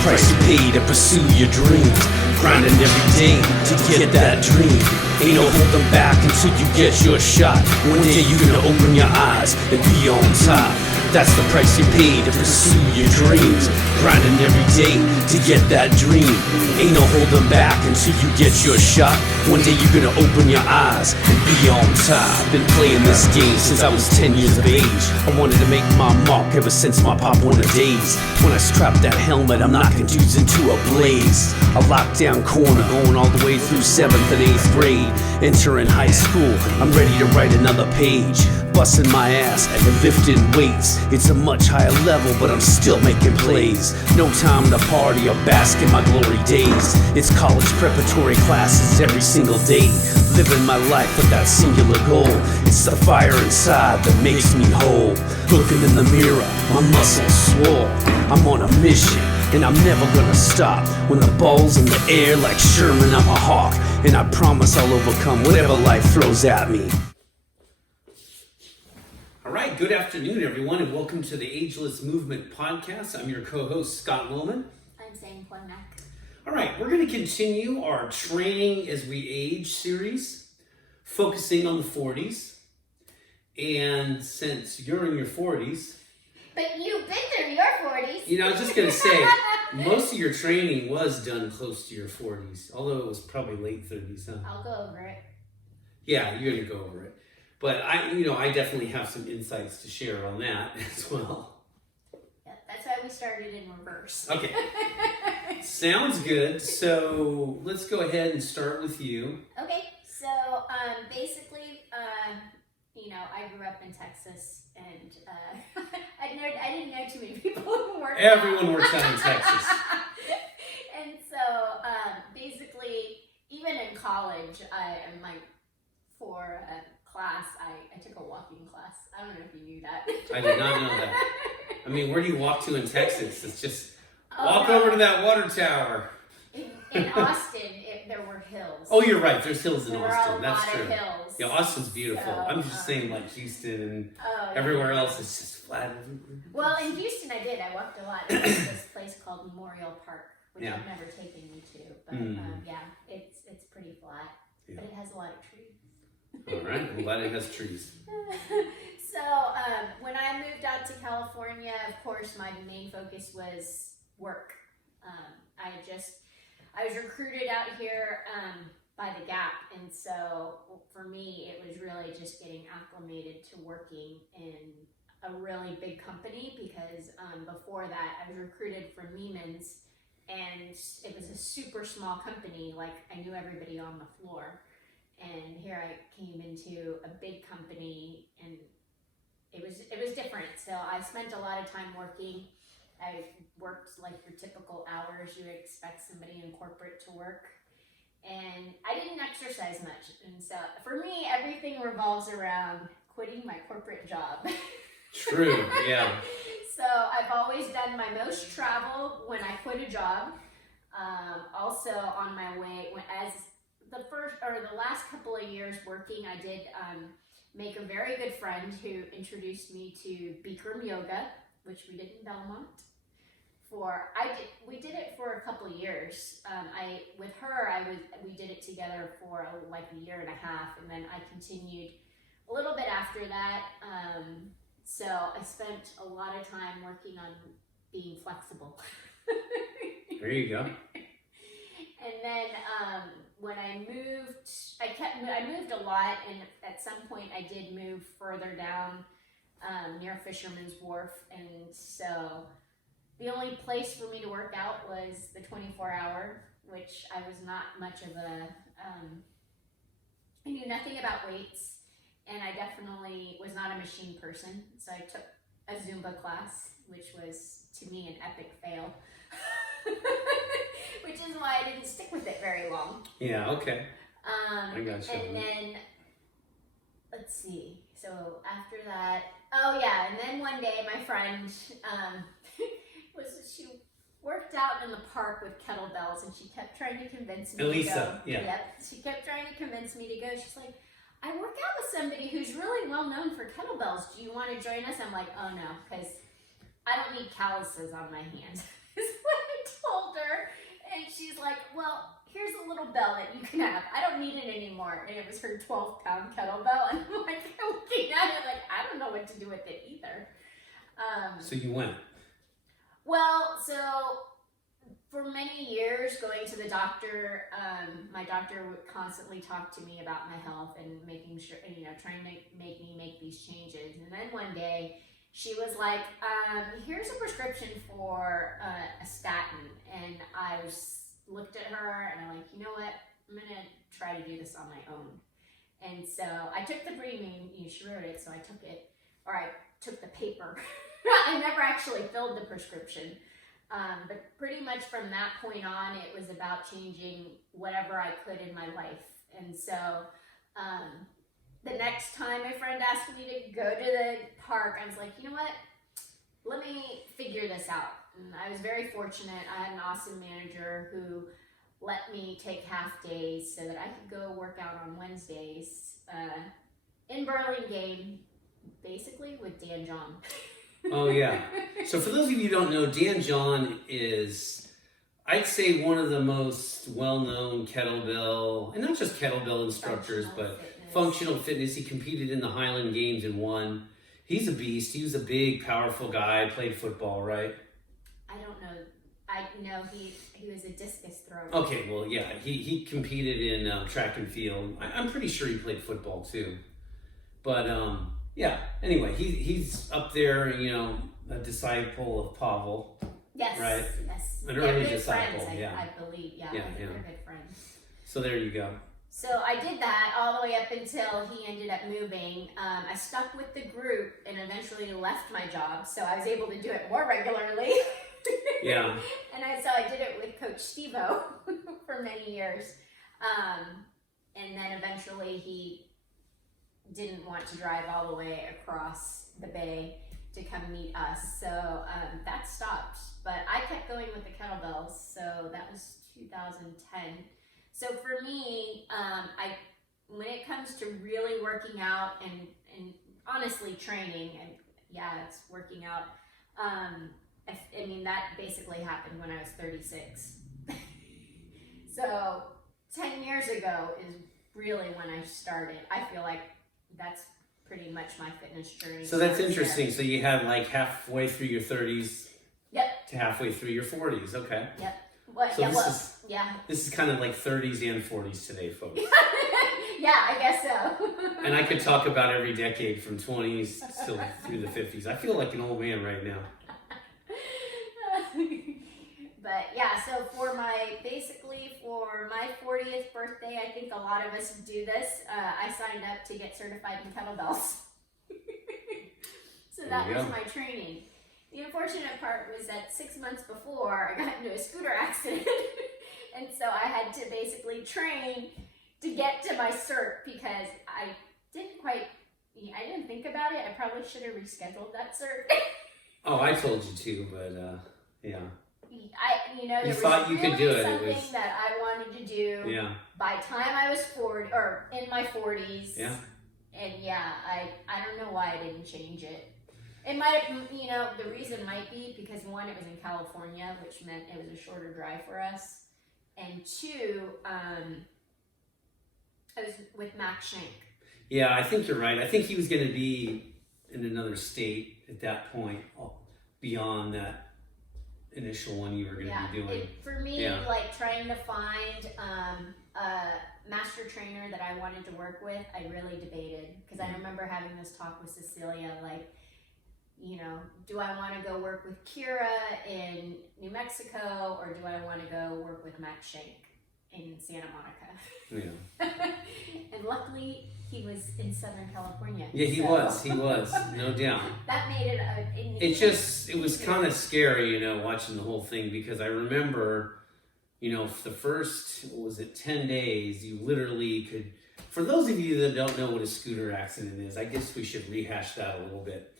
price you pay to pursue your dreams. Grinding every day to get that dream. Ain't no holding back until you get your shot. One day you're gonna open your eyes and be on top. That's the price you pay to pursue your dreams. Grinding every day to get that dream. Ain't no holding back until you get your shot. One day you're gonna open your eyes and be on top. Been playing this game since I was 10 years of age. I wanted to make my mark ever since my Pop Warner days. When I strapped that helmet, I'm knocking dudes into a blaze. A lockdown corner going all the way through 7th and 8th grade. Entering high school, I'm ready to write another page. Busting my ass and lifting weights. It's a much higher level, but I'm still making plays. No time to party or bask in my glory days. It's college preparatory classes every single day. Living my life with that singular goal. It's the fire inside that makes me whole. Looking in the mirror, my muscles swole. I'm on a mission, and I'm never gonna stop. When the ball's in the air like Sherman, I'm a hawk. And I promise I'll overcome whatever life throws at me. All right, good afternoon, everyone, and welcome to the Ageless Movement Podcast. I'm your co-host, Scott Wilman. I'm Zane Plemack. All right, we're going to continue our Training as We Age series, focusing on the 40s. And since you're in your 40s... But you've been through your 40s. You know, I was just going to say, most of your training was done close to your 40s, although it was probably late 30s, huh? I'll go over it. Yeah, you're going to go over it. But I definitely have some insights to share on that as well. Yeah, that's why we started in reverse. Okay. Sounds good. So let's go ahead and start with you. Okay. So basically, I grew up in Texas, and I didn't know too many people who worked. Everyone works out in Texas. And so basically, even in college, for class, I took a walking class. I don't know if you knew that. I did not know that. I mean, where do you walk to in Texas? It's just walk over to that water tower. In Austin, there were hills. Oh, you're right. There's hills in there Austin. There were a That's lot true. of hills. Yeah, Austin's beautiful. So, I'm just saying, like Houston and yeah. everywhere else is just flat. Well, in Houston, I did. I walked a lot. There's this place called Memorial Park, which I've never taken you to. But it's pretty flat. Yeah. But it has a lot of trees. All right, I'm glad it has trees. So when I moved out to California, of course, my main focus was work. I was recruited out here by the Gap, and so for me, it was really just getting acclimated to working in a really big company, because before that, I was recruited from Neiman's, and it was a super small company. Like, I knew everybody on the floor. And here I came into a big company, and it was different. So I spent a lot of time working. I worked like your typical hours you would expect somebody in corporate to work. And I didn't exercise much. And so for me, everything revolves around quitting my corporate job. True, yeah. So I've always done my most travel when I quit a job. Also on my way, the last couple of years working, I did make a very good friend who introduced me to Bikram Yoga, which we did in Belmont. We did it for a couple of years. With her, we did it together for like a year and a half, and then I continued a little bit after that. So I spent a lot of time working on being flexible. There you go. And then when I moved, I moved a lot, and at some point I did move further down near Fisherman's Wharf, and so the only place for me to work out was the 24-hour, which I was not much of I knew nothing about weights, and I definitely was not a machine person, so I took a Zumba class, which was, to me, an epic fail. Which is why I didn't stick with it very long. Yeah, okay. I gotcha. And then, let's see. So after that, and then one day my friend she worked out in the park with kettlebells, and she kept trying to convince me to go. Yeah. Yep. She kept trying to convince me to go. She's like, I work out with somebody who's really well known for kettlebells. Do you want to join us? I'm like, oh no, because I don't need calluses on my hands. Is what I told anymore. And it was her 12-pound kettlebell. And I'm like looking at it like, I don't know what to do with it either. So you went. Well, so for many years going to the doctor, my doctor would constantly talk to me about my health and making sure, you know, trying to make me make these changes. And then one day she was like, here's a prescription for a statin. And I looked at her and I'm like, you know what? I'm going to try to do this on my own. And so I took the she wrote it, so I took it, or I took the paper. I never actually filled the prescription. But pretty much from that point on, it was about changing whatever I could in my life. And so the next time my friend asked me to go to the park, I was like, you know what? Let me figure this out. And I was very fortunate. I had an awesome manager who let me take half days so that I could go work out on Wednesdays in Burlingame, basically with Dan John. Oh, yeah. So for those of you who don't know, Dan John is, I'd say, one of the most well-known kettlebell, and not just kettlebell instructors, functional fitness. He competed in the Highland Games and won. He's a beast. He was a big, powerful guy, played football, right? I don't know. I know he was a discus thrower. Okay, well, yeah. He competed in track and field. I'm pretty sure he played football, too. But, yeah, anyway, he's up there, you know, a disciple of Pavel. Yes. Right? Yes. An They're early good disciple, friends, yeah. I believe. Yeah, Yeah, I think yeah. they're good friends. So there you go. So I did that all the way up until he ended up moving. I stuck with the group and eventually left my job, so I was able to do it more regularly. Yeah. And so I did it with Coach Steve-O for many years. And then eventually he didn't want to drive all the way across the bay to come meet us. So that stopped. But I kept going with the kettlebells. So that was 2010. So for me, when it comes to really working out and honestly training, and yeah, it's working out, I mean, that basically happened when I was 36. So 10 years ago is really when I started. I feel like that's pretty much my fitness journey. So that's interesting. There. So you had like halfway through your 30s. Yep. To halfway through your 40s. Okay. Yep. Well, so yeah, this is kind of like 30s and 40s today, folks. Yeah, I guess so. And I could talk about every decade from 20s till through the 50s. I feel like an old man right now. But yeah, so for my 40th birthday, I think a lot of us do this. I signed up to get certified in kettlebells. So that was my training. The unfortunate part was that 6 months before, I got into a scooter accident. And so I had to basically train to get to my cert because I didn't think about it. I probably should have rescheduled that cert. Oh, I told you to, but yeah. There thought was you could do it. something that I wanted to do. Yeah. By the time I was 40 or in my 40s. Yeah. And yeah, I don't know why I didn't change it. It might have, the reason might be because one, it was in California, which meant it was a shorter drive for us. And two, I was with Max Shank. Yeah, I think you're right. I think he was going to be in another state at that point, beyond that initial one you were going to be doing. For me, like trying to find a master trainer that I wanted to work with, I really debated. Because I remember having this talk with Cecilia, like, do I want to go work with Kira in New Mexico or do I want to go work with Max Shank in Santa Monica? Yeah. And luckily, he was in Southern California. Yeah, he was, no doubt. That made it it was kind of scary, watching the whole thing because I remember, the first, 10 days, you literally could, for those of you that don't know what a scooter accident is, I guess we should rehash that a little bit.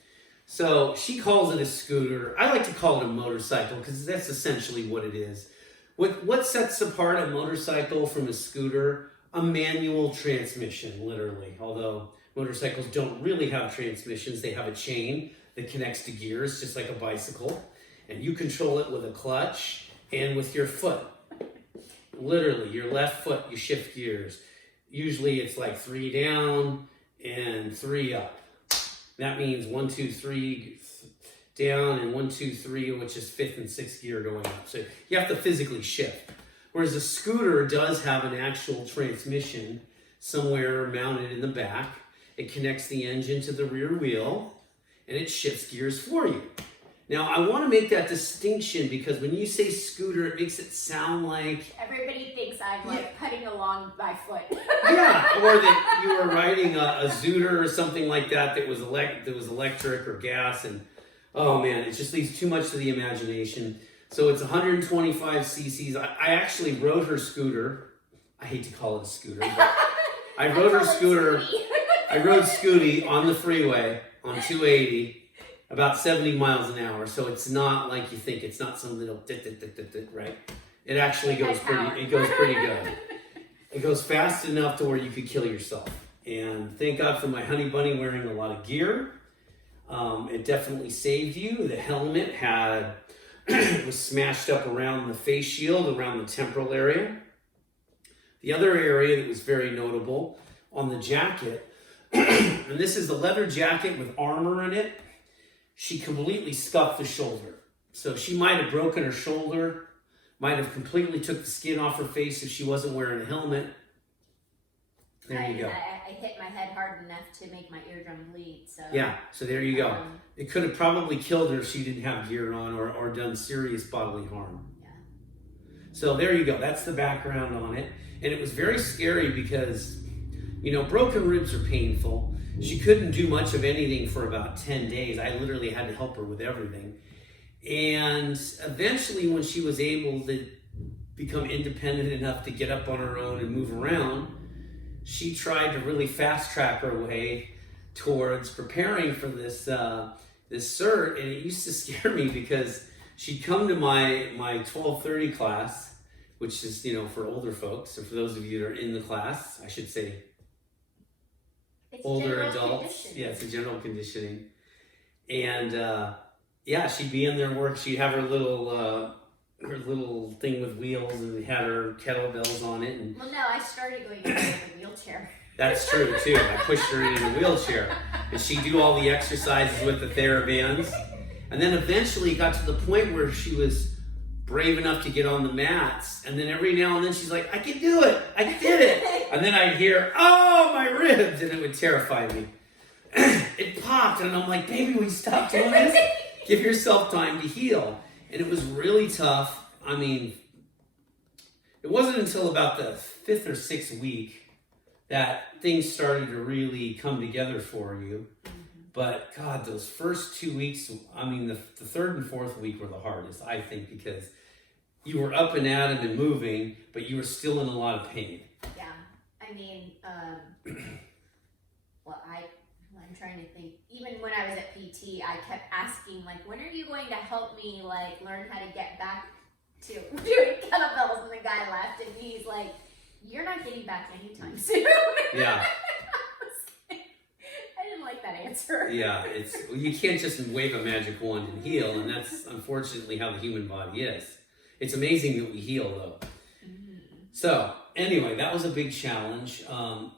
So she calls it a scooter. I like to call it a motorcycle because that's essentially what it is. What sets apart a motorcycle from a scooter? A manual transmission, literally. Although motorcycles don't really have transmissions, they have a chain that connects to gears, just like a bicycle. And you control it with a clutch and with your foot. Literally, your left foot, you shift gears. usually it's like 3 down and 3 up. That means 1, 2, 3 down and 1, 2, 3, which is 5th and 6th gear going up. So you have to physically shift. Whereas a scooter does have an actual transmission somewhere mounted in the back. It connects the engine to the rear wheel and it shifts gears for you. Now, I want to make that distinction because when you say scooter, it makes it sound like... Everybody thinks I'm like putting along by foot. Yeah, or that you were riding a Zooter or something like that that was electric or gas. And oh man, it just leaves too much to the imagination. So it's 125 cc's. I actually rode her scooter. I hate to call it a scooter, but I rode her scooter. I rode Scooty on the freeway on 280. About 70 miles an hour, so it's not like you think. It's not some little right? It actually goes pretty. It goes pretty good. It goes fast enough to where you could kill yourself. And thank God for my honey bunny wearing a lot of gear. It definitely saved you. The helmet was smashed up around the face shield, around the temporal area. The other area that was very notable on the jacket, and this is the leather jacket with armor in it. She completely scuffed the shoulder. So she might have broken her shoulder, might have completely took the skin off her face if she wasn't wearing a helmet. There you go. I hit my head hard enough to make my eardrum bleed. So yeah, so there you go. It could have probably killed her if she didn't have gear on or done serious bodily harm. Yeah. So there you go. That's the background on it. And it was very scary because, you know, broken ribs are painful. She couldn't do much of anything for about 10 days. I literally had to help her with everything. And eventually when she was able to become independent enough to get up on her own and move around, she tried to really fast track her way towards preparing for this cert. And it used to scare me because she'd come to my 1230 class, which is, you know, for older folks, or for those of you that are in the class, I should say, it's older adults. Yeah, it's a general conditioning. And yeah, she'd be in there work. She'd have her little thing with wheels, and it had her kettlebells on it. And well, no, I started going in a wheelchair. That's true too. I pushed her in a wheelchair, and she'd do all the exercises with the TheraBands. And then eventually got to the point where she was brave enough to get on the mats, and then every now and then she's like, I can do it, I did it. And then I'd hear, oh, my ribs, and it would terrify me. It popped, and I'm like, baby, will you stop doing this? Give yourself time to heal. And it was really tough. I mean, it wasn't until about the 5th or 6th week that things started to really come together for you. But God, those first 2 weeks, I mean, the 3rd and 4th week were the hardest, I think, because you were up and at 'em and moving, but you were still in a lot of pain. Yeah, I mean, well, I'm trying to think. Even when I was at PT, I kept asking, like, when are you going to help me, like, learn how to get back to doing kettlebells? And the guy left, and he's like, you're not getting back anytime soon. Yeah. I didn't like that answer. Yeah, you can't just wave a magic wand and heal, and that's unfortunately how the human body is. It's amazing that we heal, though. Mm-hmm. So, anyway, that was a big challenge.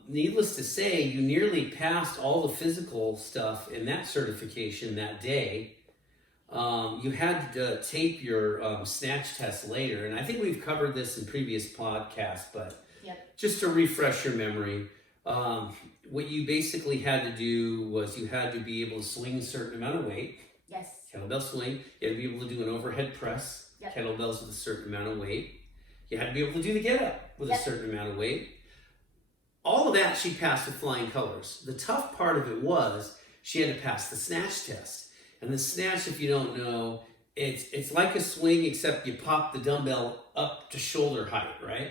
Needless to say, you nearly passed all the physical stuff in that certification that day. You had to tape your snatch test later, and I think we've covered this in previous podcasts, but just to refresh your memory, what you basically had to do was you had to be able to swing a certain amount of weight. Yes. Kettlebell swing. You had to be able to do an overhead press. Kettlebells with a certain amount of weight. You had to be able to do the get up with a certain amount of weight. All of that she passed with flying colors. The tough part of it was she had to pass the snatch test. And the snatch, if you don't know, it's like a swing except you pop the dumbbell up to shoulder height, right?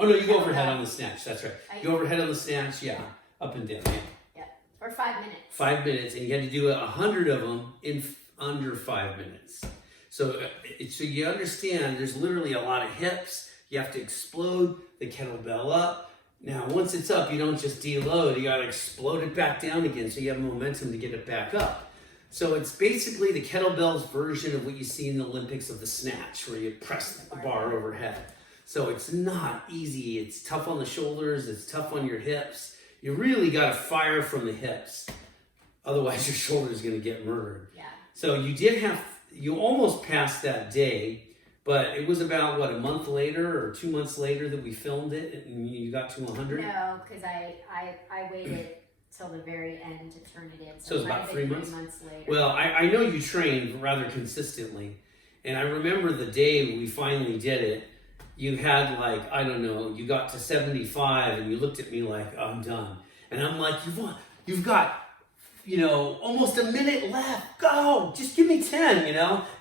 Oh no, you go overhead on the snatch. That's right. You go overhead on the snatch, up and down. Yeah, for 5 minutes. 5 minutes, and you had to do 100 of them in under 5 minutes. So you understand, there's literally a lot of hips. You have to explode the kettlebell up. Now, once it's up, you don't just deload. You got to explode it back down again so you have momentum to get it back up. So it's basically the kettlebell's version of what you see in the Olympics of the snatch, where you press the bar overhead. So it's not easy. It's tough on the shoulders. It's tough on your hips. You really got to fire from the hips. Otherwise, your shoulder's going to get murdered. Yeah. So you almost passed that day, but it was about, what, a month later or 2 months later that we filmed it and you got to 100? No, because I waited till the very end to turn it in. So it was about 3 months? 3 months later. Well, I know you trained rather consistently. And I remember the day we finally did it, you had like, I don't know, you got to 75 and you looked at me like, I'm done. And I'm like, you've got, almost a minute left. Go, just give me 10,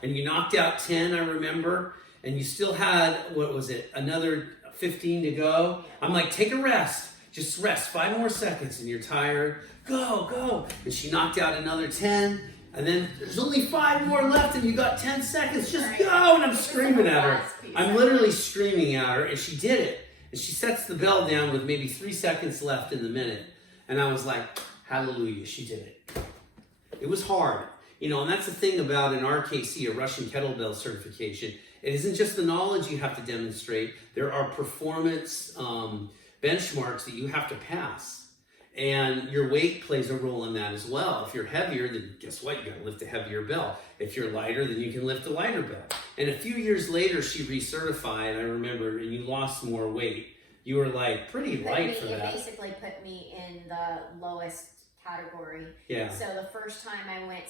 And you knocked out 10, I remember. And you still had, what was it, another 15 to go. I'm like, take a rest. Just rest 5 more seconds and you're tired. Go. And she knocked out another 10. And then there's only 5 more left and you got 10 seconds. Just go. And I'm screaming at her. I'm literally screaming at her. And she did it. And she sets the bell down with maybe 3 seconds left in the minute. And I was like, hallelujah, she did it. It was hard. And that's the thing about an RKC, a Russian kettlebell certification. It isn't just the knowledge you have to demonstrate. There are performance benchmarks that you have to pass. And your weight plays a role in that as well. If you're heavier, then guess what? You got to lift a heavier bell. If you're lighter, then you can lift a lighter bell. And a few years later, she recertified, I remember, and you lost more weight. You were like pretty light for that. It basically put me in the lowest category. Yeah. So the first time I went,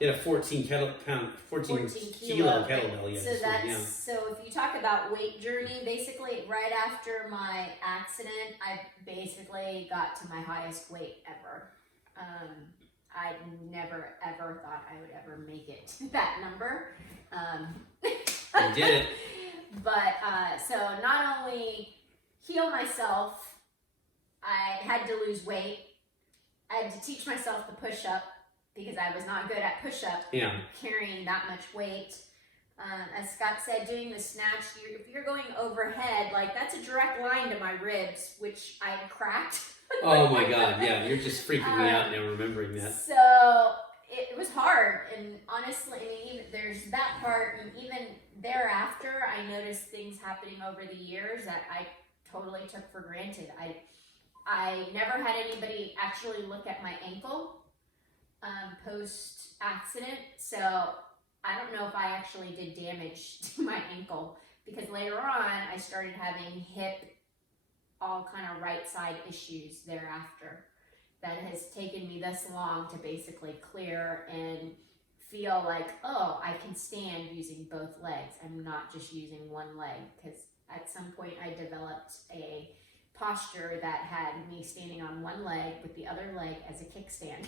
you had a 14 kilo kettlebell. Yeah. So if you talk about weight journey, basically right after my accident, I basically got to my highest weight ever. I never ever thought I would ever make it to that number. You did it. But so not only heal myself, I had to lose weight. I had to teach myself the push-up because I was not good at push-up, carrying that much weight. As Scott said, doing the snatch, if you're going overhead, like that's a direct line to my ribs, which I cracked. Oh my God, yeah, you're just freaking me out now remembering that. So it was hard, and honestly, there's that part, and even thereafter, I noticed things happening over the years that I totally took for granted. I never had anybody actually look at my ankle post-accident, so I don't know if I actually did damage to my ankle, because later on I started having hip, all kind of right side issues thereafter that has taken me this long to basically clear and feel like, oh, I can stand using both legs. I'm not just using one leg, because at some point I developed a posture that had me standing on one leg with the other leg as a kickstand.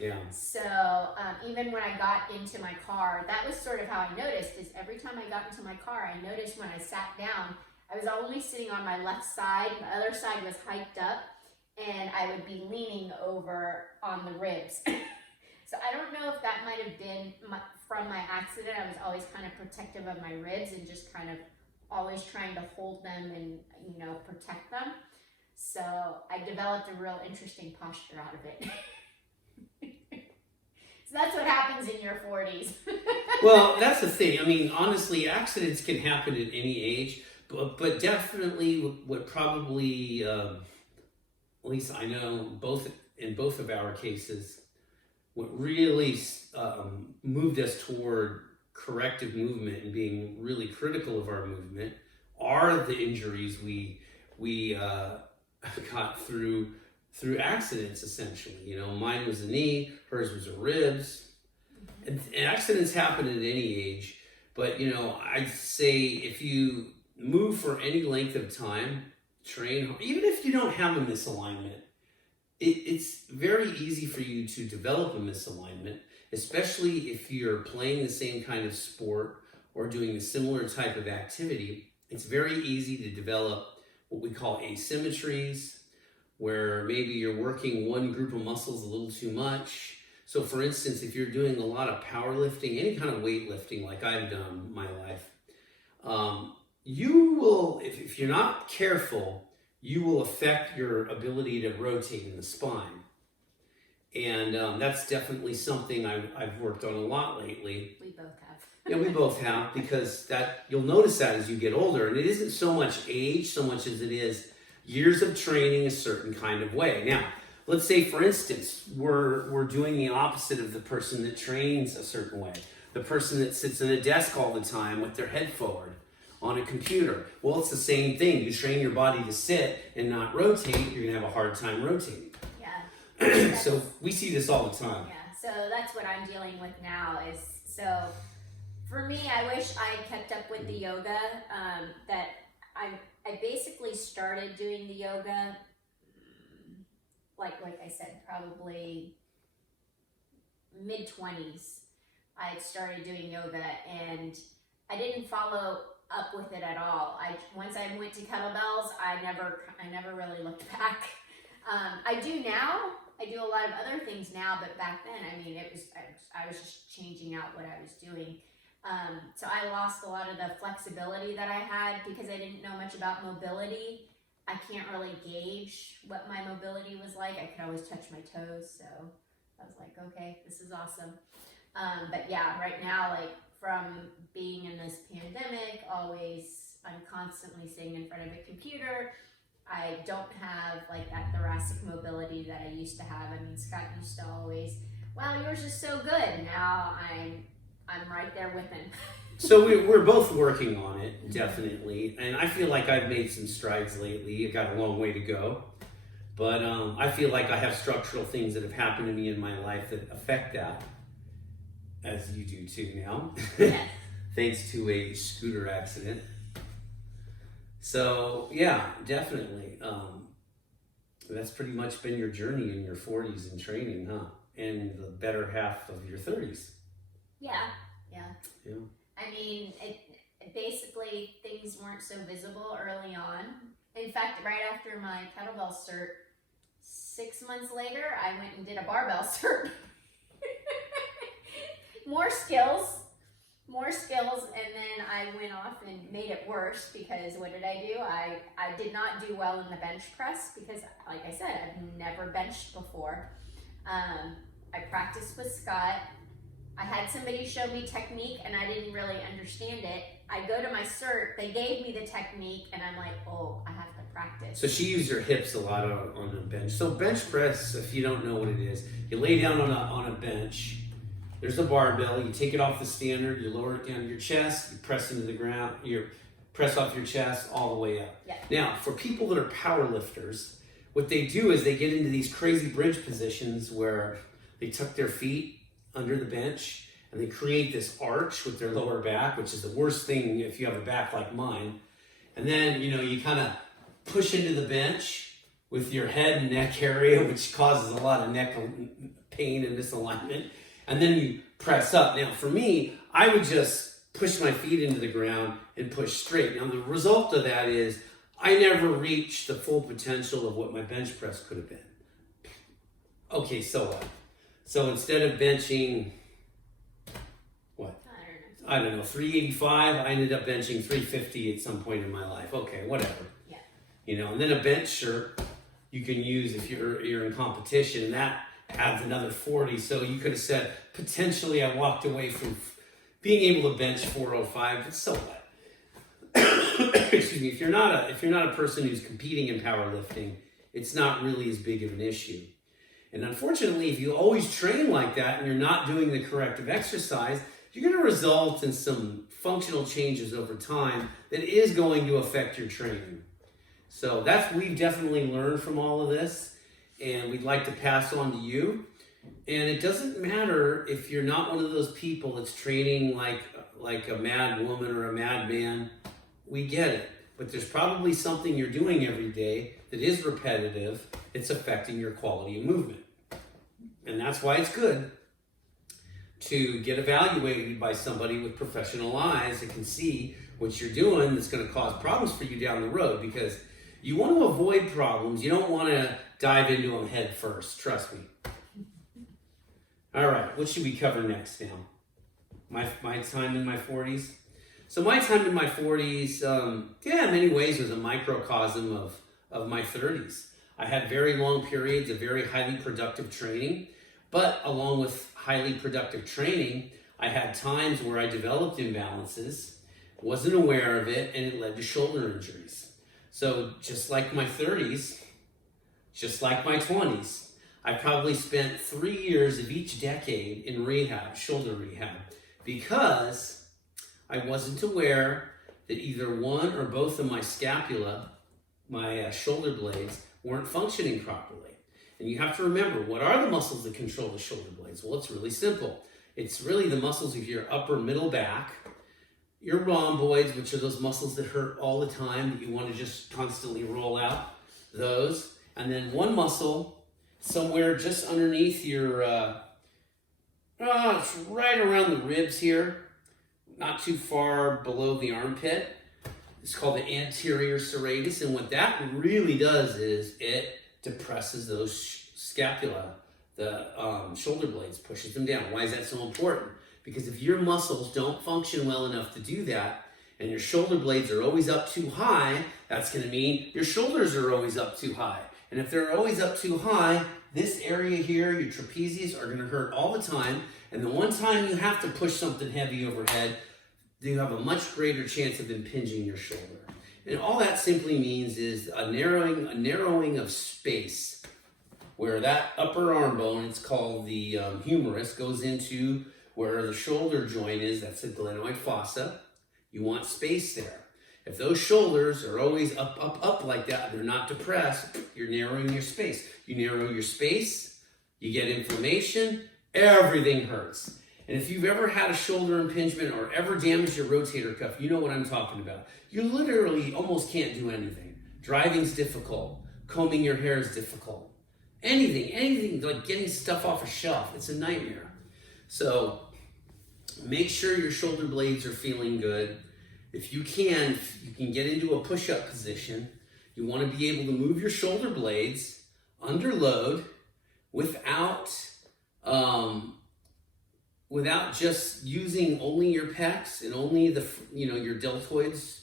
Yeah. So even when I got into my car, that was sort of how I noticed, is every time I got into my car, I noticed when I sat down, I was only sitting on my left side, the other side was hiked up, and I would be leaning over on the ribs. So I don't know if that might have been from my accident. I was always kind of protective of my ribs and just kind of always trying to hold them and, protect them. So I developed a real interesting posture out of it. So that's what happens in your 40s. Well, that's the thing. I mean, honestly, accidents can happen at any age, but definitely what probably, at least I know in both of our cases, what really moved us toward corrective movement and being really critical of our movement are the injuries we got through accidents, essentially. Mine was a knee, hers was a ribs. And accidents happen at any age, but I'd say if you move for any length of time, train, even if you don't have a misalignment, it's very easy for you to develop a misalignment, especially if you're playing the same kind of sport or doing a similar type of activity. It's very easy to develop what we call asymmetries, where maybe you're working one group of muscles a little too much. So for instance, if you're doing a lot of powerlifting, any kind of weightlifting like I've done in my life, you will, if you're not careful, you will affect your ability to rotate in the spine. And that's definitely something I've worked on a lot lately. We both have. Yeah, we both have, because that you'll notice that as you get older, and it isn't so much age so much as it is years of training a certain kind of way. Now, let's say, for instance, we're doing the opposite of the person that trains a certain way. The person that sits in a desk all the time with their head forward on a computer. Well, it's the same thing. You train your body to sit and not rotate, you're gonna have a hard time rotating. Yeah. So we see this all the time. Yeah, so that's what I'm dealing with now is, so for me, I wish I kept up with the yoga, that I basically started doing the yoga, like I said, probably mid-20s. I had started doing yoga and I didn't follow up with it at all. Once I went to kettlebells, I never really looked back. I do now. I do a lot of other things now, but back then, I mean, I was just changing out what I was doing. So I lost a lot of the flexibility that I had because I didn't know much about mobility. I can't really gauge what my mobility was like. I could always touch my toes, so I was like, okay, this is awesome. But yeah, right now, like from being in this pandemic, I'm constantly sitting in front of a computer. I don't have like that thoracic mobility that I used to have. I mean, Scott used to always, wow, yours is so good. Now I'm right there with him. So we're both working on it, definitely. And I feel like I've made some strides lately. I got a long way to go. But I feel like I have structural things that have happened to me in my life that affect that, as you do too now, Yes. thanks to a scooter accident. So yeah, definitely. That's pretty much been your journey in your 40s in training, huh? And the better half of your 30s. Yeah. Yeah. I mean, it basically things weren't so visible early on. In fact, right after my kettlebell cert, 6 months later, I went and did a barbell cert. More skills, and then I went off and made it worse because what did I do? I did not do well in the bench press because, like I said, I've never benched before. I practiced with Scott. I had somebody show me technique and I didn't really understand it. I go to my cert, they gave me the technique and I'm like, oh, I have to practice. So she used her hips a lot on the bench. So bench press, if you don't know what it is, you lay down on a bench. There's a barbell. You take it off the standard. You lower it down to your chest. You press into the ground. You press off your chest all the way up. Yeah. Now, for people that are power lifters, what they do is they get into these crazy bridge positions where they tuck their feet under the bench and they create this arch with their lower back, which is the worst thing if you have a back like mine. And then, you kind of push into the bench with your head and neck area, which causes a lot of neck pain and misalignment. And then you press up. Now, for me, I would just push my feet into the ground and push straight. Now, the result of that is I never reached the full potential of what my bench press could have been. Okay, so what? So instead of benching, what? I don't know, 385, I ended up benching 350 at some point in my life. Okay, whatever. Yeah. And then a bench shirt you can use if you're in competition, and that adds another 40. So you could have said, potentially I walked away from being able to bench 405, but so what? Excuse me, if you're not a person who's competing in powerlifting, it's not really as big of an issue. And unfortunately, if you always train like that and you're not doing the corrective exercise, you're going to result in some functional changes over time that is going to affect your training. So we've definitely learned from all of this, and we'd like to pass on to you. And it doesn't matter if you're not one of those people that's training like a mad woman or a mad man. We get it. But there's probably something you're doing every day that is repetitive. It's affecting your quality of movement. And that's why it's good to get evaluated by somebody with professional eyes that can see what you're doing that's going to cause problems for you down the road, because you want to avoid problems. You don't want to dive into them head first. Trust me. All right, what should we cover next now? My time in my 40s. So my time in my 40s, in many ways was a microcosm of my 30s. I had very long periods of very highly productive training, but along with highly productive training, I had times where I developed imbalances, wasn't aware of it, and it led to shoulder injuries. So just like my 30s, just like my 20s, I probably spent 3 years of each decade in rehab, shoulder rehab, because I wasn't aware that either one or both of my scapula, my shoulder blades, weren't functioning properly. And you have to remember, what are the muscles that control the shoulder blades? Well, it's really simple. It's really the muscles of your upper middle back, your rhomboids, which are those muscles that hurt all the time that you want to just constantly roll out, those. And then one muscle somewhere just underneath your, it's right around the ribs here, not too far below the armpit. It's called the anterior serratus. And what that really does is it depresses those scapula, the shoulder blades, pushes them down. Why is that so important? Because if your muscles don't function well enough to do that, and your shoulder blades are always up too high, that's going to mean your shoulders are always up too high. And if they're always up too high, this area here, your trapezius, are going to hurt all the time. And the one time you have to push something heavy overhead, you have a much greater chance of impinging your shoulder. And all that simply means is a narrowing of space, where that upper arm bone, it's called the humerus, goes into where the shoulder joint is. That's the glenoid fossa. You want space there. If those shoulders are always up like that, they're not depressed, you're narrowing your space. You narrow your space, you get inflammation, everything hurts. And if you've ever had a shoulder impingement or ever damaged your rotator cuff, you know what I'm talking about. You literally almost can't do anything. Driving's difficult. Combing your hair is difficult. Anything, like getting stuff off a shelf, it's a nightmare. So make sure your shoulder blades are feeling good. If you can get into a push-up position. You want to be able to move your shoulder blades under load without just using only your pecs and only your deltoids.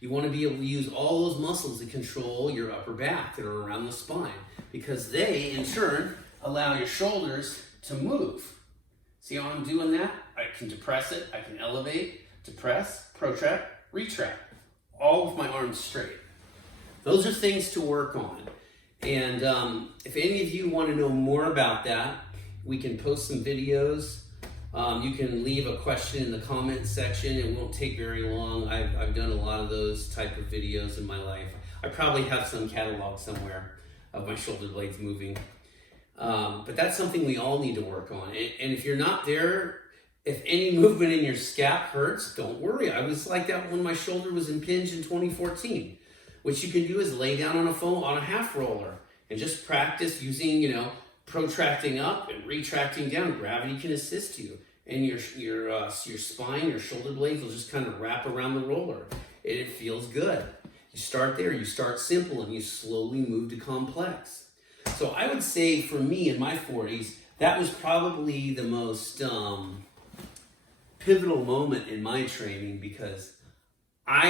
You want to be able to use all those muscles that control your upper back that are around the spine, because they, in turn, allow your shoulders to move. See how I'm doing that? I can depress it, I can elevate, depress, protract, retract, all with my arms straight. Those are things to work on. And if any of you want to know more about that, we can post some videos. You can leave a question in the comment section. It won't take very long. I've done a lot of those type of videos in my life. I probably have some catalog somewhere of my shoulder blades moving. But that's something we all need to work on. And if you're not there, if any movement in your scap hurts, don't worry. I was like that when my shoulder was impinged in 2014. What you can do is lay down on a half roller and just practice using, protracting up and retracting down. Gravity can assist you, and your spine, your shoulder blades will just kind of wrap around the roller. It feels good. You start there. You start simple, and you slowly move to complex. So I would say for me in my 40s, that was probably the most pivotal moment in my training, because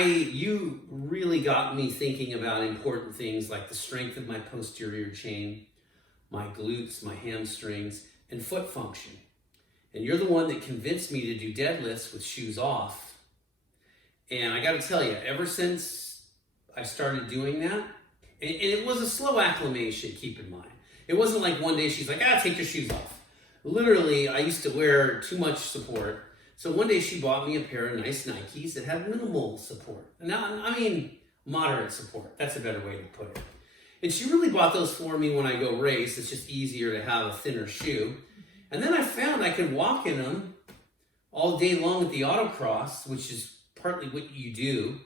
you really got me thinking about important things like the strength of my posterior chain, my glutes, my hamstrings, and foot function. And you're the one that convinced me to do deadlifts with shoes off. And I got to tell you, ever since I started doing that, and it was a slow acclimation, keep in mind. It wasn't like one day she's like, take your shoes off. Literally, I used to wear too much support. So one day she bought me a pair of nice Nikes that had minimal support. Moderate support. That's a better way to put it. And she really bought those for me when I go race. It's just easier to have a thinner shoe. And then I found I could walk in them all day long at the autocross, which is partly what you do.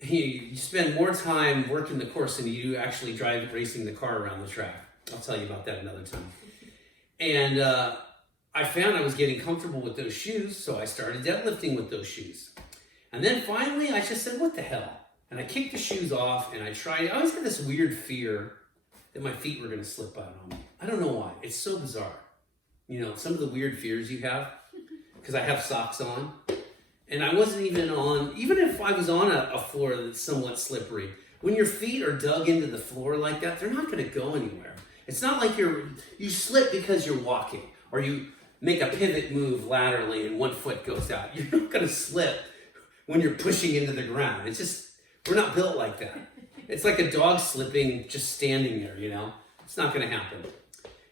You spend more time working the course than you do actually racing the car around the track. I'll tell you about that another time. And I found I was getting comfortable with those shoes, so I started deadlifting with those shoes. And then finally, I just said, what the hell? And I kicked the shoes off, and I always had this weird fear that my feet were going to slip out on me. I don't know why. It's so bizarre. Some of the weird fears you have, because I have socks on. And I wasn't even if I was on a floor that's somewhat slippery, when your feet are dug into the floor like that, they're not going to go anywhere. It's not like you slip because you're walking, or make a pivot move laterally and one foot goes out. You're not going to slip when you're pushing into the ground. It's just, we're not built like that. It's like a dog slipping just standing there, you know? It's not going to happen.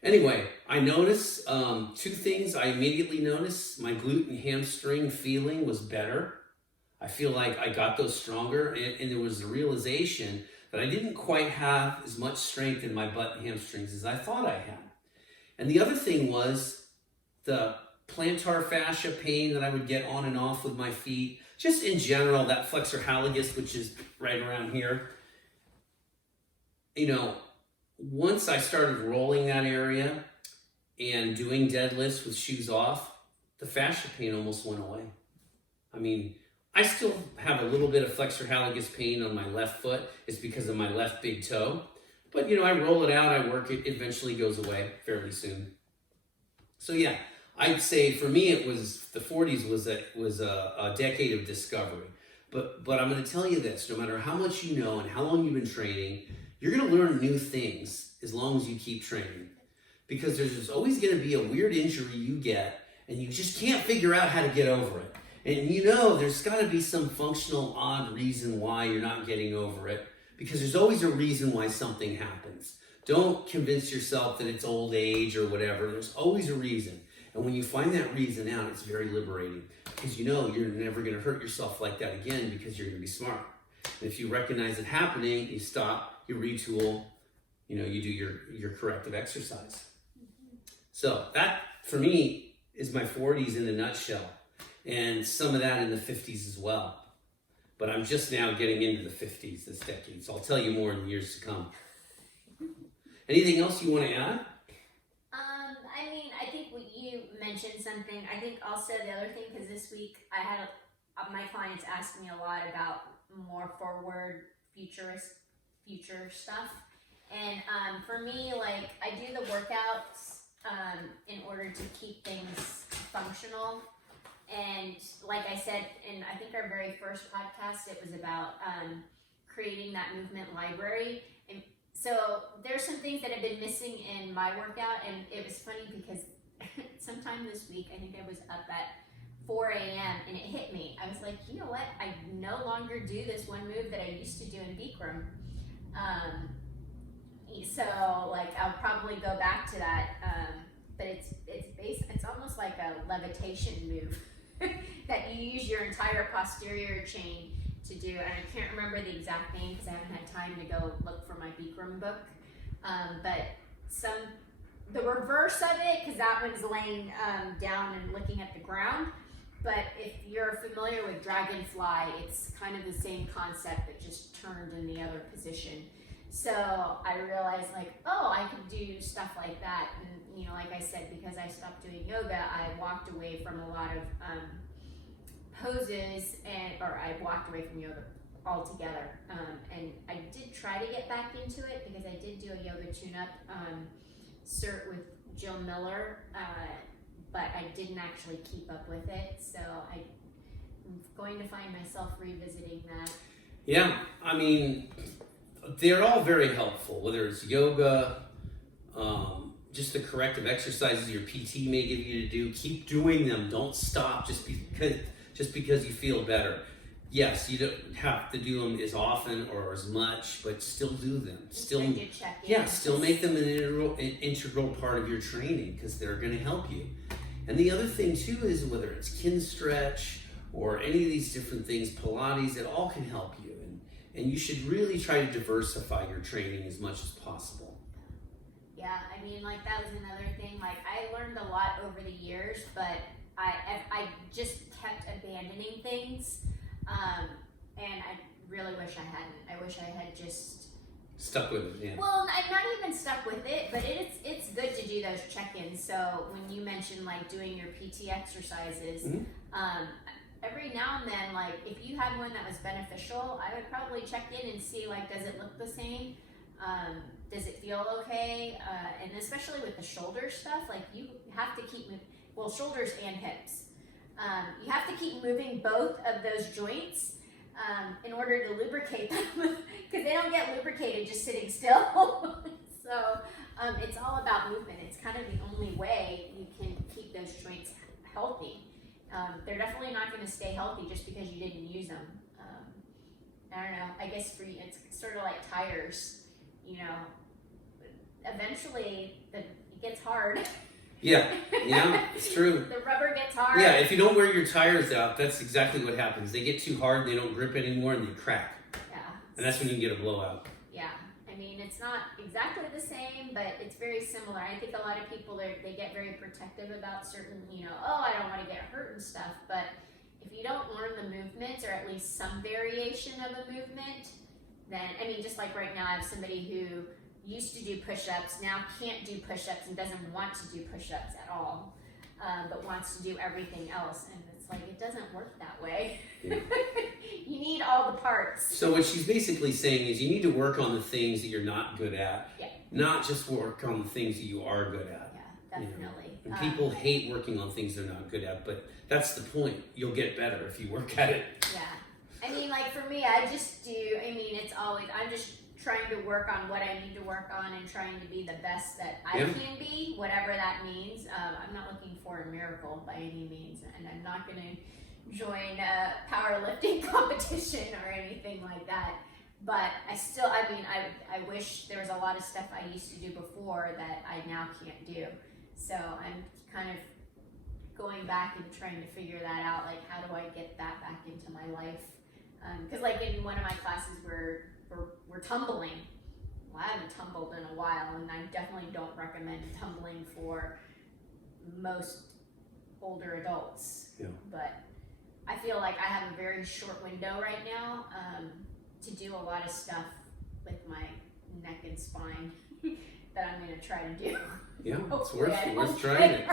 Anyway, I noticed two things. I immediately noticed my glute and hamstring feeling was better. I feel like I got those stronger, and there was a realization that I didn't quite have as much strength in my butt and hamstrings as I thought I had. And the other thing was the plantar fascia pain that I would get on and off with my feet. Just in general, that flexor hallucis, which is right around here. You know, once I started rolling that area and doing deadlifts with shoes off, the fascia pain almost went away. I mean, I still have a little bit of flexor hallucis pain on my left foot. It's because of my left big toe. But, you know, I roll it out, I work it, eventually goes away fairly soon. So, yeah, I'd say for me it was, the 40s was a decade of discovery. But I'm going to tell you this, no matter how much you know and how long you've been training, you're going to learn new things as long as you keep training. Because there's always going to be a weird injury you get, and you just can't figure out how to get over it. And you know, there's got to be some functional odd reason why you're not getting over it, because there's always a reason why something happens. Don't convince yourself that it's old age or whatever. There's always a reason. And when you find that reason out, it's very liberating, because you know you're never going to hurt yourself like that again, because you're going to be smart. And if you recognize it happening, you stop, you retool, you know, you do your corrective exercise. So that, for me, is my 40s in a nutshell. And some of that in the 50s as well. But I'm just now getting into the 50s this decade, so I'll tell you more in the years to come. Anything else you want to add? I mean, I think you mentioned something. I think also the other thing, because this week I had my clients ask me a lot about more forward future stuff. And for me, like, I do the workouts in order to keep things functional. And like I said, in I think our very first podcast, it was about creating that movement library. And so there's some things that have been missing in my workout, and it was funny because sometime this week, I think I was up at 4 a.m. and it hit me. I was like, you know what? I no longer do this one move that I used to do in Bikram. So like I'll probably go back to that, but it's almost like a levitation move. That you use your entire posterior chain to do, and I can't remember the exact name because I haven't had time to go look for my Bikram book. But the reverse of it, because that one's laying down and looking at the ground. But if you're familiar with Dragonfly, it's kind of the same concept, but just turned in the other position. So I realized, like, oh, I could do stuff like that. And, you know, like I said, because I stopped doing yoga, I walked away from a lot of poses, or I walked away from yoga altogether. And I did try to get back into it because I did do a yoga tune-up cert with Jill Miller, but I didn't actually keep up with it. So I'm going to find myself revisiting that. Yeah, I mean, they're all very helpful, whether it's yoga, just the corrective exercises your PT may give you to do. Keep doing them. Don't stop just because you feel better. Yes, you don't have to do them as often or as much, but still do them. Still make them an integral part of your training, because they're going to help you. And the other thing too is, whether it's kin stretch or any of these different things, Pilates, it all can help you. And you should really try to diversify your training as much as possible. Yeah, I mean, like, that was another thing. Like, I learned a lot over the years, but I just kept abandoning things. And I really wish I hadn't. I wish I had just stuck with it. Yeah. Well, I'm not even stuck with it, but it's good to do those check-ins. So when you mentioned, like, doing your PT exercises, every now and then, like, if you had one that was beneficial, I would probably check in and see, like, does it look the same? Does it feel okay? And especially with the shoulder stuff, like, you have to keep moving. Well, shoulders and hips. You have to keep moving both of those joints in order to lubricate them, because they don't get lubricated just sitting still. So it's all about movement. It's kind of the only way you can keep those joints healthy. They're definitely not going to stay healthy just because you didn't use them. I don't know. I guess for you, it's sort of like tires. You know, eventually it gets hard. Yeah, it's true. The rubber gets hard. Yeah, if you don't wear your tires out, that's exactly what happens. They get too hard, they don't grip anymore, and they crack. Yeah. And that's when you get a blowout. Yeah. I mean, it's not exactly the same, but it's very similar. I think a lot of people, they get very protective about certain, oh, I don't want to get hurt and stuff. But if you don't learn the movements, or at least some variation of a movement, then, I mean, just like right now, I have somebody who used to do push-ups, now can't do push-ups and doesn't want to do push-ups at all, but wants to do everything else. And it's like, it doesn't work that way. Yeah. You need all the parts. So what she's basically saying is you need to work on the things that you're not good at, not just work on the things that you are good at. Yeah, definitely. And people hate working on things they're not good at, but that's the point. You'll get better if you work at it. Yeah. I mean, like for me, I'm just trying to work on what I need to work on and trying to be the best that I can be, whatever that means. I'm not looking for a miracle by any means, and I'm not going to join a powerlifting competition or anything like that. But I wish there was a lot of stuff I used to do before that I now can't do. So I'm kind of going back and trying to figure that out, like how do I get that back into my life? Because like in one of my classes we're tumbling. Well, I haven't tumbled in a while, and I definitely don't recommend tumbling for most older adults. Yeah. But I feel like I have a very short window right now to do a lot of stuff with my neck and spine that I'm going to try to do. Yeah, it's Hopefully worth trying it.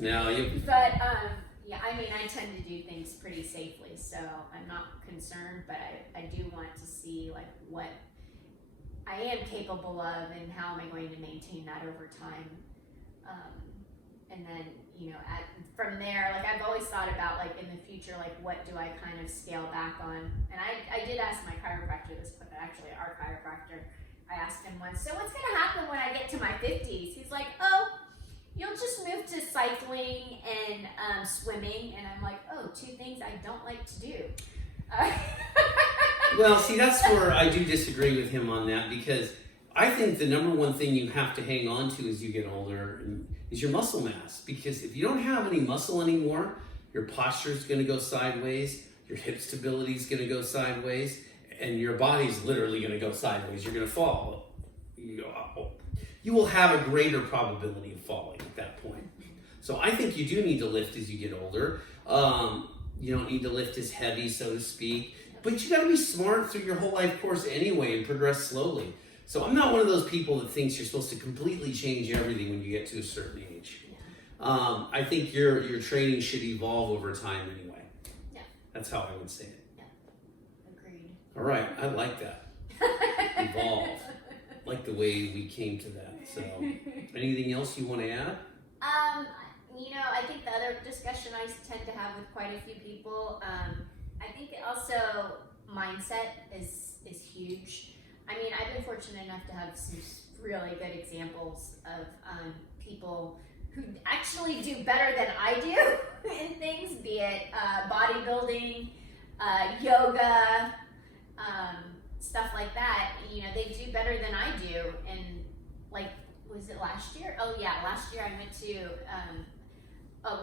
Now but yeah, I mean, I tend to do things pretty safely, so I'm not concerned, but I do want to see like what I am capable of and how am I going to maintain that over time. And then, from there, like I've always thought about like in the future, like what do I kind of scale back on? And I did ask my chiropractor this, but actually our chiropractor, I asked him once, so what's going to happen when I get to my 50s? He's like, oh, you'll just move to cycling and swimming. And I'm like, oh, two things I don't like to do. Well, see, that's where I do disagree with him on that, because I think the number one thing you have to hang on to as you get older is your muscle mass. Because if you don't have any muscle anymore, your posture is going to go sideways, your hip stability is going to go sideways, and your body's literally going to go sideways. You're going to fall. You will have a greater probability of falling at that point. So I think you do need to lift as you get older. You don't need to lift as heavy, so to speak. But you got to be smart through your whole life course anyway and progress slowly. So I'm not one of those people that thinks you're supposed to completely change everything when you get to a certain age. I think your training should evolve over time anyway. Yeah. That's how I would say it. Yeah. Agreed. All right, I like that. Evolve. Like the way we came to that. So, anything else you want to add? I think the other discussion I tend to have with quite a few people, I think also mindset is huge. I mean, I've been fortunate enough to have some really good examples of people who actually do better than I do in things, be it bodybuilding, yoga, stuff like that. They do better than I do. And like, was it last year? Oh yeah, last year I went to,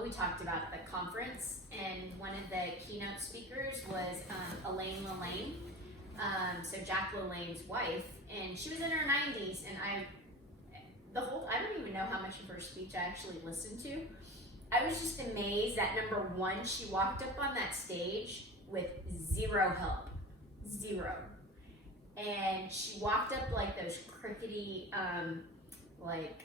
we talked about the conference, and one of the keynote speakers was Elaine Lelaine. So Jack LaLanne's wife, and she was in her 90s, and I don't even know how much of her speech I actually listened to. I was just amazed that number one, she walked up on that stage with zero help. Zero. And she walked up like those crickety, like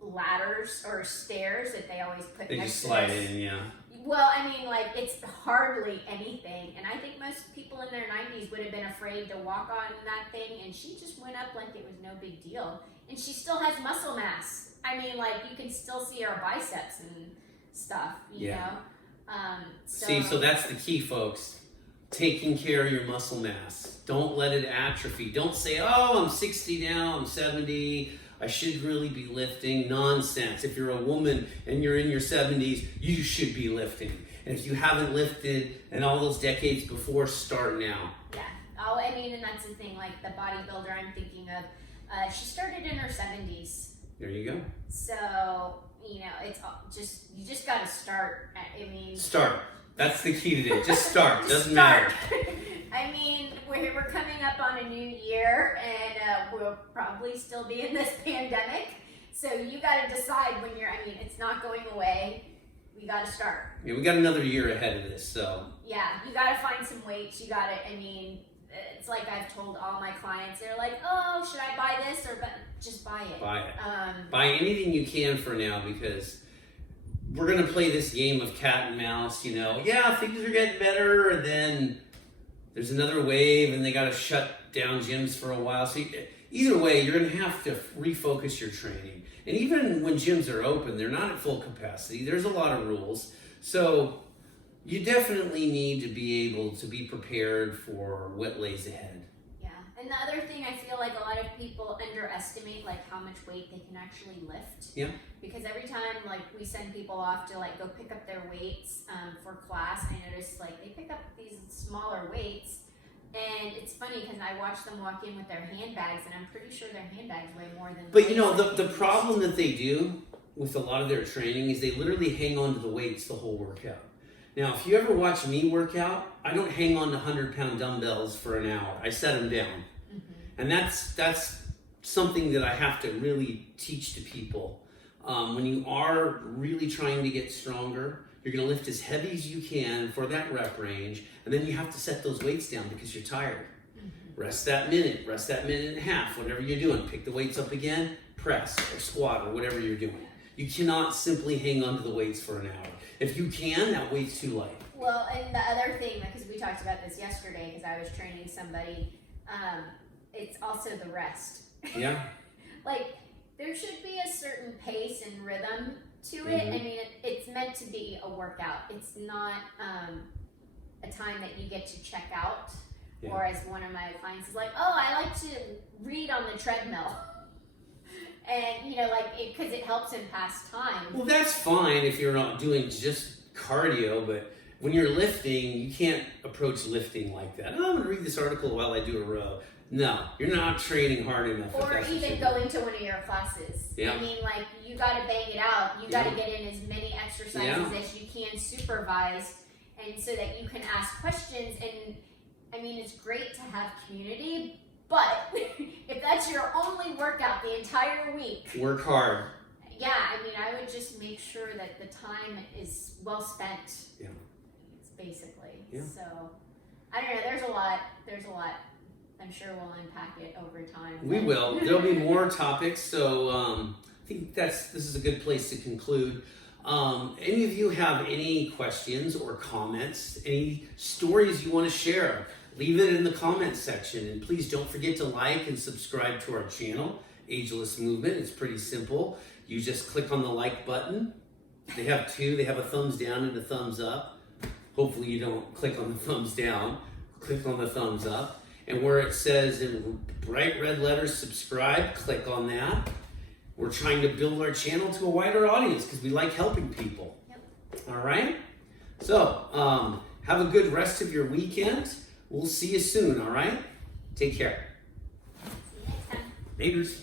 ladders or stairs that they always put They next just to slide this. in, yeah. Well, I mean, like, it's hardly anything. And I think most people in their 90s would have been afraid to walk on that thing. And she just went up like it was no big deal. And she still has muscle mass. I mean, like, you can still see her biceps and stuff, you know? So that's the key, folks. Taking care of your muscle mass. Don't let it atrophy. Don't say, oh, I'm 60 now, I'm 70. I should really be lifting. Nonsense. If you're a woman and you're in your 70s, you should be lifting. And if you haven't lifted in all those decades before, start now. Yeah. Oh, I mean, and that's the thing, like the bodybuilder I'm thinking of, she started in her 70s. There you go. So, you know, it's you just got to start. I mean, start. That's the key to it. Just start. Doesn't start. matter. I mean, we're coming up on a new year, and we'll probably still be in this pandemic. So you got to decide when I mean, it's not going away. We got to start. Yeah, we got another year ahead of this, so. Yeah, you got to find some weights. You got to, I mean, it's like I've told all my clients, they're like, oh, should I buy this or just buy it? Buy it. Buy anything you can for now, because we're going to play this game of cat and mouse, you know. Yeah, things are getting better, and then there's another wave, and they got to shut down gyms for a while. So either way, you're going to have to refocus your training. And even when gyms are open, they're not at full capacity. There's a lot of rules. So you definitely need to be able to be prepared for what lays ahead. Yeah, and the other thing, I feel like a lot of people underestimate like how much weight they can actually lift. Yeah. Because every time like we send people off to like go pick up their weights for class, I notice like they pick up these smaller weights, and it's funny because I watch them walk in with their handbags, and I'm pretty sure their handbags weigh more than. But you know, the problem that they do with a lot of their training is they literally hang on to the weights the whole workout. Now, if you ever watch me work out, I don't hang on to 100-pound dumbbells for an hour. I set them down. Mm-hmm. And that's something that I have to really teach to people. When you are really trying to get stronger, you're going to lift as heavy as you can for that rep range, and then you have to set those weights down because you're tired. Mm-hmm. Rest that minute and a half, whatever you're doing. Pick the weights up again, press or squat or whatever you're doing. You cannot simply hang on to the weights for an hour. If you can, that weight's too light. Well, and the other thing, because we talked about this yesterday, because I was training somebody, it's also the rest. Yeah. Like, there should be a certain pace and rhythm to it. Mm-hmm. I mean, it's meant to be a workout. It's not a time that you get to check out. Yeah. Or as one of my clients is like, oh, I like to read on the treadmill. And, you know, like, because it helps him pass time. Well, that's fine if you're not doing just cardio, but when you're lifting, you can't approach lifting like that. Oh, I'm going to read this article while I do a row. No, you're not training hard enough. Or even going to one of your classes. Yeah. I mean, like, you got to bang it out. You got to get in as many exercises as you can supervised, and so that you can ask questions. And, I mean, it's great to have community, but if that's your only workout the entire week, work hard. Yeah, I mean, I would just make sure that the time is well spent. Yeah. Basically. Yeah. So, I don't know. There's a lot. I'm sure we'll unpack it over time. We will. There'll be more topics. So I think this is a good place to conclude. Any of you have any questions or comments? Any stories you want to share? Leave it in the comments section, and please don't forget to like and subscribe to our channel, Ageless Movement. It's pretty simple. You just click on the like button. They have two. They have a thumbs down and a thumbs up. Hopefully you don't click on the thumbs down. Click on the thumbs up. And where it says in bright red letters, subscribe, click on that. We're trying to build our channel to a wider audience because we like helping people. Yep. All right? So, have a good rest of your weekend. We'll see you soon, all right? Take care. See you next time. Laters.